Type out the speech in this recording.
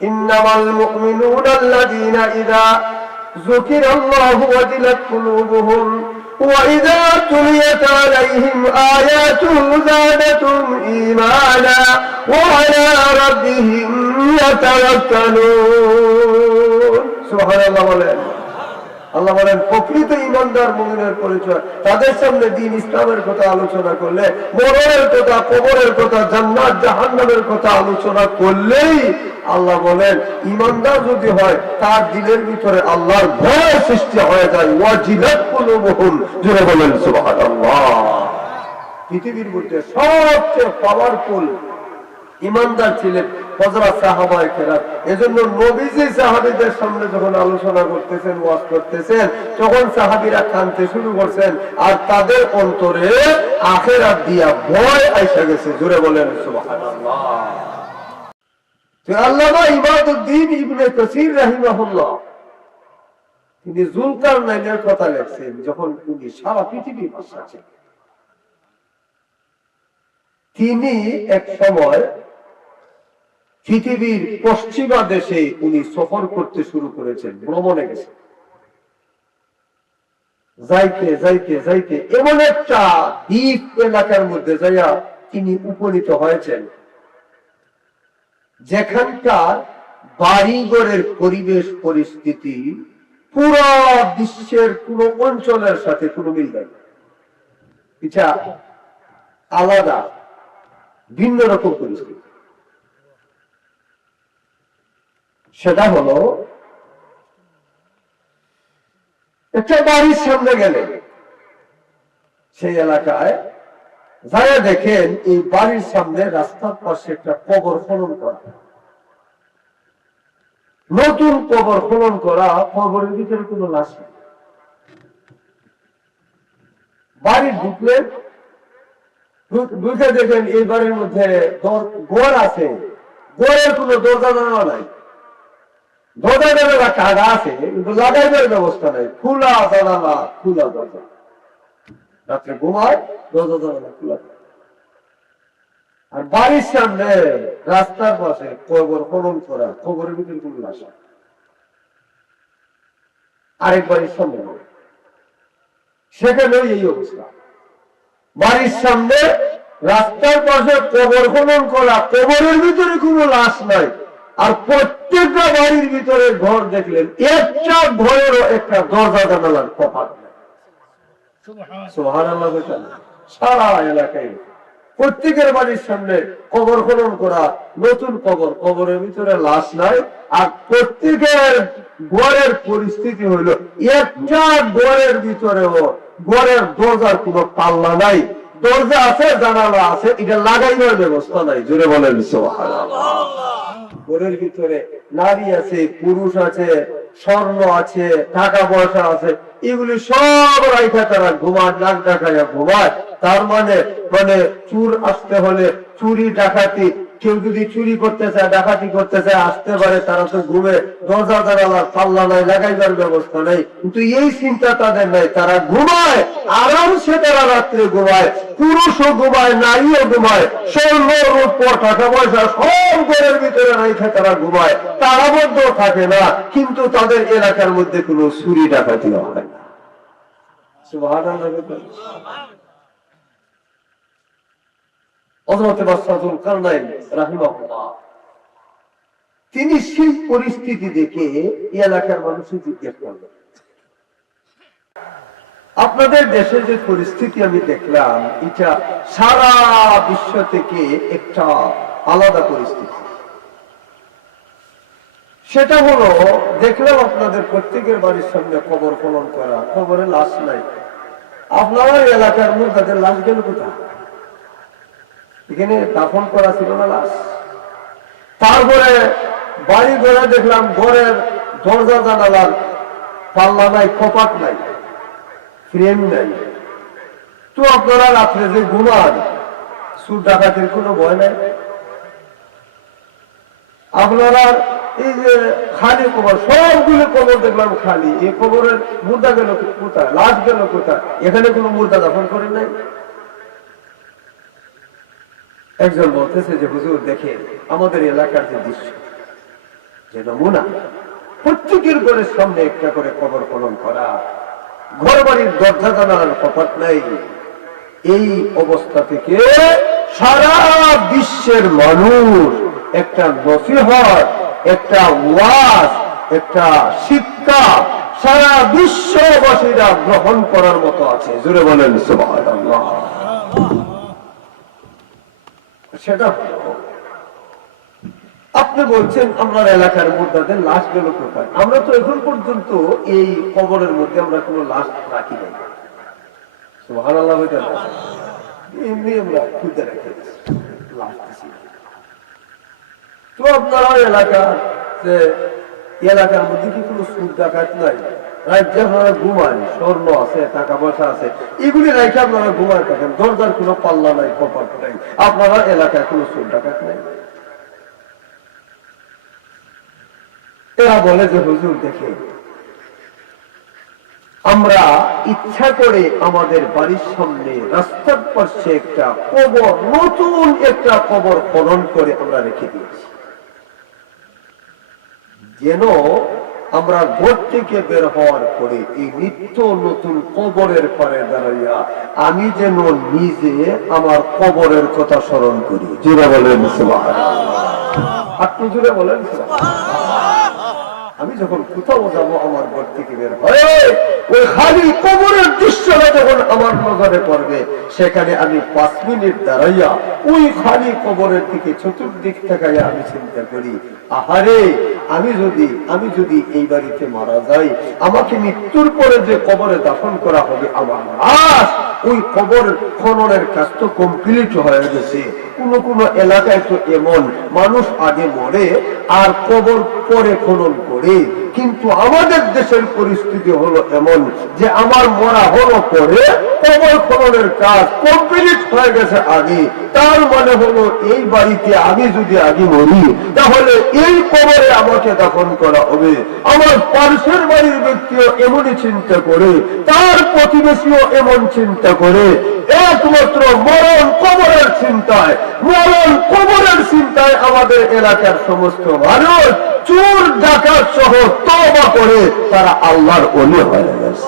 إنما المؤمنون الذين إذا ذكر الله وجلت قلوبهم وإذا تليت عليهم آياته زادتهم إيمانا وعلى ربهم يتوكلون سبحان الله বলেন আল্লাহ বলেন প্রকৃত ইমানদার মুমিনের পরিচয় তাদের সামনে দিন ইসলামের কথা আলোচনা করলে মরণের কথা কবরের কথা জান্নাত জাহান্নামের কথা আলোচনা করলেই আল্লাহ বলেন, ইমানদার যদি হয়, তার দিলের ভিতরে আল্লাহর ভয় সৃষ্টি হয়ে যায়। ওয়াজিলাত কুলুবুহুম, জোরে বলেন, সুবহানাল্লাহ। পৃথিবীর মধ্যে সবচেয়ে পাওয়ারফুল ইমানদার ছিলেন হজরত সাহাবায় কেরাম। এজন্য নবীজি সাহাবীদের সামনে যখন আলোচনা করতেছেন, ওয়াজ করতেছেন, তখন সাহাবীরা কানতে শুরু করছেন, আর তাদের অন্তরে আখেরাত দিয়া ভয় আইসা গেছে, জোরে বলেন, সুবহানাল্লাহ। তিনি জুলকার নাইনের কথা লেখছেন, যখন তিনি সারা পৃথিবী ভাষাছেন তিনি এক সময় পৃথিবীর পশ্চিমা দেশে উনি সফর করতে শুরু করেছেন, ভ্রমণে গেছেন। যাইতে যাইতে যাইতে এমন একটা দ্বীপ এলাকার মধ্যে যাইয়া তিনি উপনীত হয়েছেন। যেখানকার বাড়িঘরের পরিবেশ পরিস্থিতি পুরো বিশ্বের কোন অঞ্চলের সাথে কোনো মিল নেই। এটা আলাদা, ভিন্ন রকম পরিস্থিতি। সেটা হলো, একটা বাড়ির সামনে গেলে সেই এলাকায় যারা দেখেন, এই বাড়ির সামনে রাস্তার পাশে একটা কবর খনন করা। নতুন কবর খনন করা, কবরের ভিতরে কোনো লাশ নেই। বাড়ি ঢুকলে ঢুকে দেখেন এই বাড়ির মধ্যে গোয়ার আছে। গোয়ারের কোনো দরজা জানানো নাই। দরজা জানালা কাগা আছে, কিন্তু লাগাইবার ব্যবস্থা নাই। খোলা জানালা, খোলা দরজা। রাত্রে ঘুমায়, দরজা জানালা খোলা আর বাড়ির সামনে রাস্তার পাশে কবর খনন করা কবরের ভিতরে কোনো নেই। আরেক বাড়ির সামনে সেখানেও এই অবস্থা বাড়ির সামনে রাস্তার পাশে কবর খনন করা কবরের ভিতরে কোনো লাশ নাই আর প্রত্যেকটা বাড়ির ভিতরে ঘর দেখলেন একটা ঘরেরও একটা দরজা জানালার কপাট। সারা এলাকায় প্রত্যেকের বাড়ির সামনে কবর খনন করা নতুন কবর। কবরের ভিতরে লাশ নাই আর প্রত্যেকের ঘরের পরিস্থিতি হইল একটা ঘরের ভিতরেও ঘরের দরজার কোনো পাল্লা নাই। দরজা আছে জানালা আছে এটা লাগাইবার ব্যবস্থা নাই জোরে বলেন সুবহানাল্লাহ। ঘরের ভিতরে নারী আছে, পুরুষ আছে, স্বর্ণ আছে, টাকা পয়সা আছে, এগুলি সব রাইখা তারা ঘুমায় নাক ডাকাইয়া ঘুমায়। তার মানে মানে চুর আসতে হলে চুরি, ডাকাতি কেউ যদি চুরি করতে চায়, ডাকাতি করতে চায়, আসতে পারে, তারা তো ঘুমে দরজা জানালার পাল্লা নাই লাগাইবার ব্যবস্থা নাই। কিন্তু এই চিন্তা তাদের নাই। তারা ঘুমায় আরামসে তারা রাত্রে ঘুমায়, পুরুষও ঘুমায়, নারীও ঘুমায়, স্বর্ণ, রূপ টাকা পয়সা, সব ঘরের ভিতরে রাইখে তারা ঘুমায়। তারা মধ্যেও থাকে না, কিন্তু তাদের এলাকার মধ্যে কোনো চুরি ডাকাতি হয় না। হযরত মাসউদ কারনাইন রাহিমাহুল্লাহ। তিনি সেই পরিস্থিতি দেখে এলাকার মানুষের জিজ্ঞেস করলেন আপনাদের দেশে যে পরিস্থিতি আমি দেখলাম, এটা সারা বিশ্ব থেকে একটা আলাদা পরিস্থিতি। সেটা হলো, দেখলাম আপনাদের প্রত্যেকের বাড়ির সামনে কবর খনন করা, কবরে লাশ নাই। আপনারা এলাকার মধ্যে তাদের লাশ গেল কোথায়? এখানে দাফন করা ছিল না লাশ। তারপরে বাড়ি ঘরে দেখলাম ঘরের দরজা জানালার পাল্লা নাই, কপাট নাই, ফ্রেম নাই। তো আপনারা রাত্রে যে ঘুমান সুর ডাকাতির কোনো ভয় নাই। আপনারা এই যে খালি কবর, সবগুলো কবর দেখলাম খালি। এই কবরের মুর্দা গেল কোথায়, লাশ গেল কোথায়? এখানে কোনো মুর্দা দাফন করেন নাই? একজন বলতেছে যে, হুজুর দেখে আমাদের এলাকার যে দৃশ্য, যে নমুনা, প্রত্যেকের ঘরের সামনে একটা করে কবর খনন করা ঘর বাড়ির দরজা জানার কপাট নাই, এই অবস্থা থেকে সারা বিশ্বের মানুষ একটা নসিহত, একটা ওয়াজ, একটা শিক্ষা, সারা বিশ্ববাসীরা গ্রহণ করার মতো আছে। জুড়ে বলেন, সুবহানাল্লাহ। সেটা আপনি বলছেন এলাকার লাশ গেল কোথায় আমরা তো এখন পর্যন্ত এই কবরের মধ্যে আমরা কোনো লাশ রাখি নাই। আপনারা এলাকা যে এলাকার মধ্যে কি কোনো সুদ ডাকাত নাই? আমরা ইচ্ছা করে আমাদের বাড়ির সামনে রাস্তার পাশে একটা কবর, নতুন একটা কবর খনন করে আমরা রেখে দিয়েছি। যেন আমরা ঘর থেকে বের হওয়ার পরে এই নিত্য নতুন কবরের পরে দাঁড়াইয়া আমি যেন নিজে আমার কবরের কথা স্মরণ করি। জুড়ে বলেন আপনি জুড়ে বলেন আমি যখন কোথাও যাব আমার ঘর থেকে বের হয়ে। ওই খালি কবরের দৃশ্যটা যখন আমার নজরে পড়বে, সেখানে আমি পাঁচ মিনিট দাঁড়াইয়া ওই খালি কবরের দিকে চতুর্দিক তাকাইয়া আমি চিন্তা করি, আহারে, আমি যদি আমি যদি এই বাড়িতে মারা যাই, আমাকে মৃত্যুর পরে যে কবরে দাফন করা হবে, আমার লাশ ওই কবর খননের কাজ তো কমপ্লিট হয়ে গেছে। কোন কোন এলাকায় তো এমন মানুষ আগে মরে, আর কবর পরে খনন করে। কিন্তু আমাদের দেশের পরিস্থিতি হলো এমন যে আমার মরা হলো পরে কবর খননের কাজ কমপ্লিট হয়ে গেছে আগে। তার মানে হলো এই বাড়িতে আমি যদি আগে মরি, তাহলে এই কবরে আমাকে দাফন করা হবে। আমার পার্শ্বের বাড়ির ব্যক্তিও এমনই চিন্তা করে, তার প্রতিবেশীও এমন চিন্তা করে। একমাত্র মরণ কবরের চিন্তায়, মরণ কবরের চিন্তায় আমাদের এলাকার সমস্ত মানুষ চোর, ডাকাত সহ তবা করে তারা আল্লাহর অলি হয়ে গেছে।